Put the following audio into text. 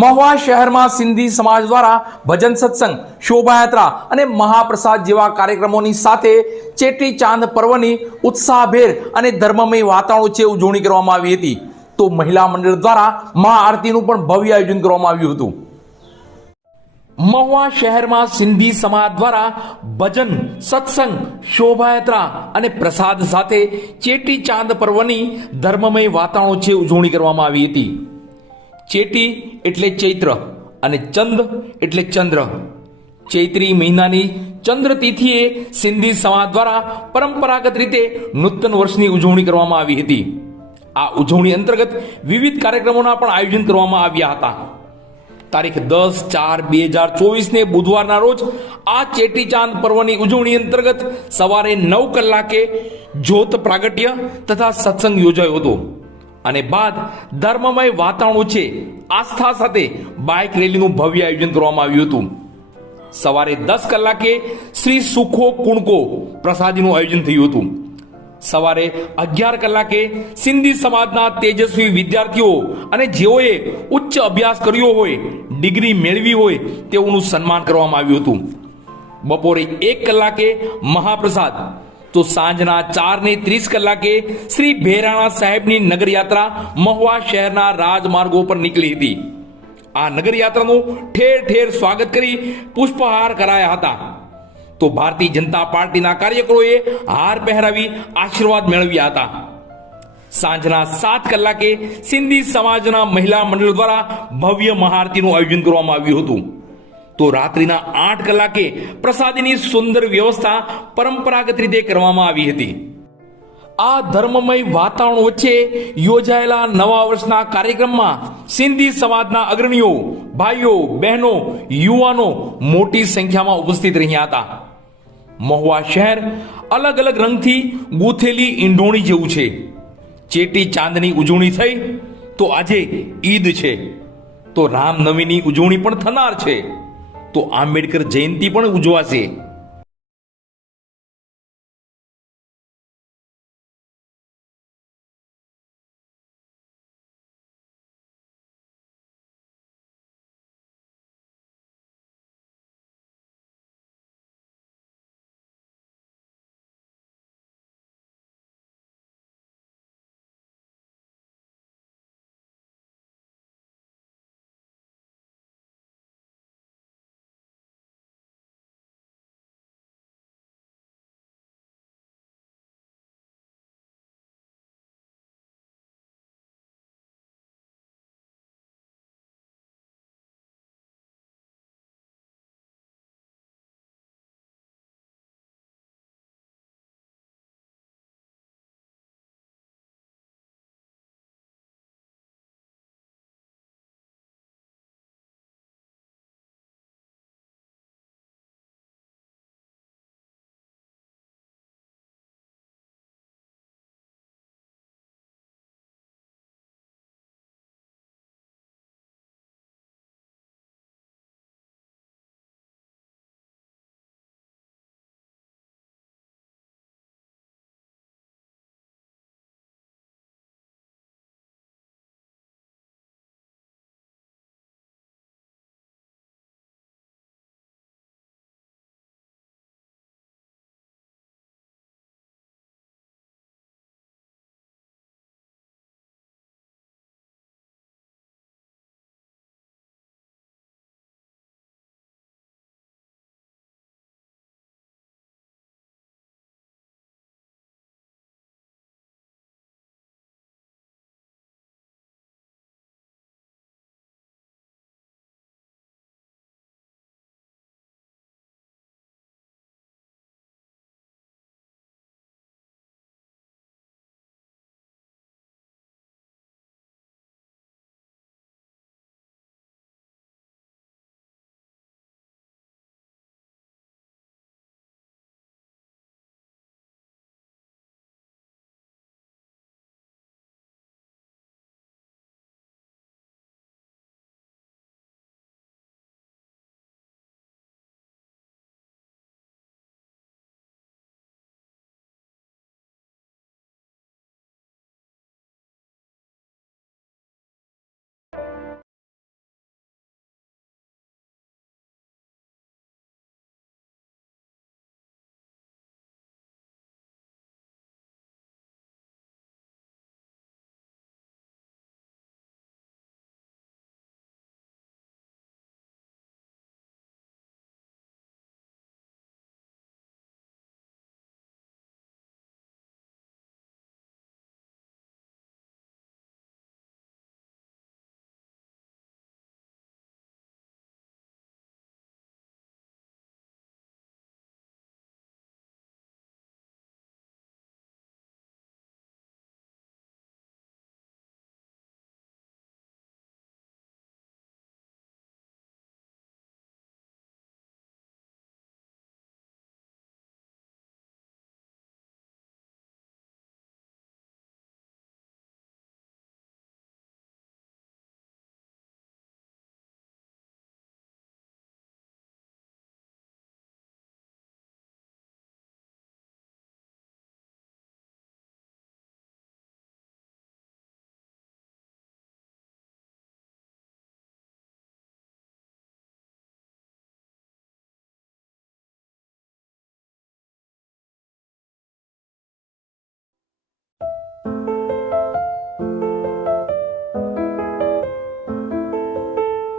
મહુવા શહેરમાં સિંધી સમાજ દ્વારા ભજન સત્સંગ, શોભાયાત્રા અને મહાપ્રસાદ જેવા કાર્યક્રમોની સાથે ચેટી ચાંદ પર્વની ઉત્સાહભેર અને ધર્મમય વાતાવરણ વચ્ચે ઉજવણી કરવામાં આવી હતી. તો મહિલા મંડળ દ્વારા મહાઆરતીનું પણ ભવ્ય આયોજન કરવામાં આવ્યું હતું. મહુવા શહેરમાં સિંધી સમાજ દ્વારા ભજન, સત્સંગ, શોભાયાત્રા અને પ્રસાદ સાથે ચેટી ચાંદ પર્વની ધર્મમય વાતાવરણ વચ્ચે ઉજવણી કરવામાં આવી હતી. ચેટી એટલે ચૈત્ર અને ચંદ એટલે ચંદ્ર. ચૈત્રી મહિનાની ચંદ્ર તિથિએ સિંધી સમાજ દ્વારા પરંપરાગત રીતે નૂતન વર્ષની ઉજવણી કરવામાં આવી હતી. આ ઉજવણી અંતર્ગત વિવિધ કાર્યક્રમોના પણ આયોજન કરવામાં આવ્યા હતા. તારીખ 10/4/2024 બુધવારના રોજ આ ચેટીચાંદ પર્વની ઉજવણી અંતર્ગત સવારે 9 કલાકે જ્યોત પ્રાગટ્ય તથા સત્સંગ યોજાયો હતો અને બાદ ધર્મમય વાતાવરણ વચ્ચે આસ્થા સાથે બાઇક રેલીનું ભવ્ય આયોજન કરવામાં આવ્યું હતું. સવારે 10 કલાકે શ્રી સુખો કુણકો પ્રસાદીનું આયોજન થયું હતું. સવારે 11 કલાકે સિંધી સમાજના તેજસ્વી વિદ્યાર્થીઓ અને જેઓએ ઉચ્ચ અભ્યાસ કર્યો હોય, ડિગ્રી મેળવી હોય તેઓનું સન્માન કરવામાં આવ્યું હતું. બપોરે 1 કલાકે મહાપ્રસાદ તો સાંજના 4:30 કલાકે શ્રી ભેરાણા સાહેબની નગરયાત્રા મહુવા શહેરના રાજમાર્ગો પર નીકળી હતી. આ નગરયાત્રાનું ઠેર ઠેર સ્વાગત કરી પુષ્પહાર કરાયા હતા. તો ભારતીય જનતા પાર્ટીના કાર્યકરોએ હાર પહેરાવી આશીર્વાદ મેળવ્યા હતા. સાંજના 7 કલાકે સિંધી સમાજના મહિલા મંડળ દ્વારા ભવ્ય મહાઆરતીનું આયોજન કરવામાં આવ્યું હતું. તો રાત્રિના 8 કલાકે પ્રસાદીની સુંદર વ્યવસ્થા પરંપરાગત રીતે કરવામાં આવી હતી. આ ધર્મમય વાતાવરણ વચ્ચે યોજાયેલા નવા વર્ષના કાર્યક્રમમાં સિંધી સમાજના અગ્રણીઓ, ભાઈઓ, બહેનો, યુવાનો મોટી સંખ્યામાં ઉપસ્થિત રહ્યા હતા. મહુવા શહેર અલગ અલગ રંગથી ગૂંથેલી ઈંઢોણી જેવું છે. ચેટી ચાંદની ઉજવણી થઈ તો આજે ઈદ છે, તો રામનવમીની ઉજવણી પણ થનાર છે, તો આંબેડકર જયંતિ પણ ઉજવાશે.